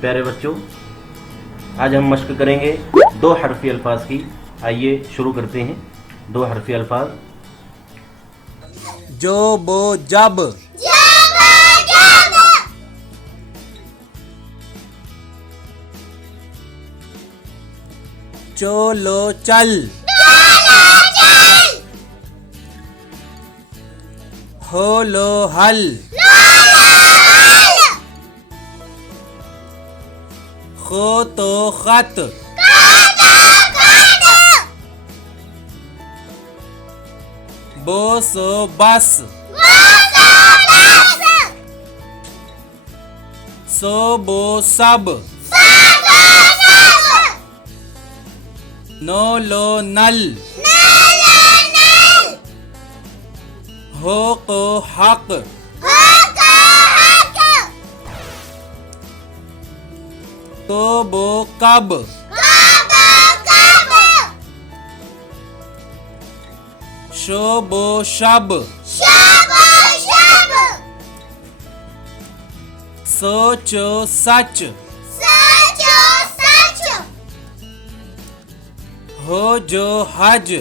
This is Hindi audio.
प्यारे बच्चों, आज हम मश्क करेंगे दो हरफी अल्फाज की। आइए शुरू करते हैं। दो हरफी अल्फाज। जो बो जब, चलो चल, होलो हल, खो तो खत, बो सो बस, सो बो सब, नो लो नल, हो को हक, तो बो कब, शो बो शब, सोचो सच, हो जो हज,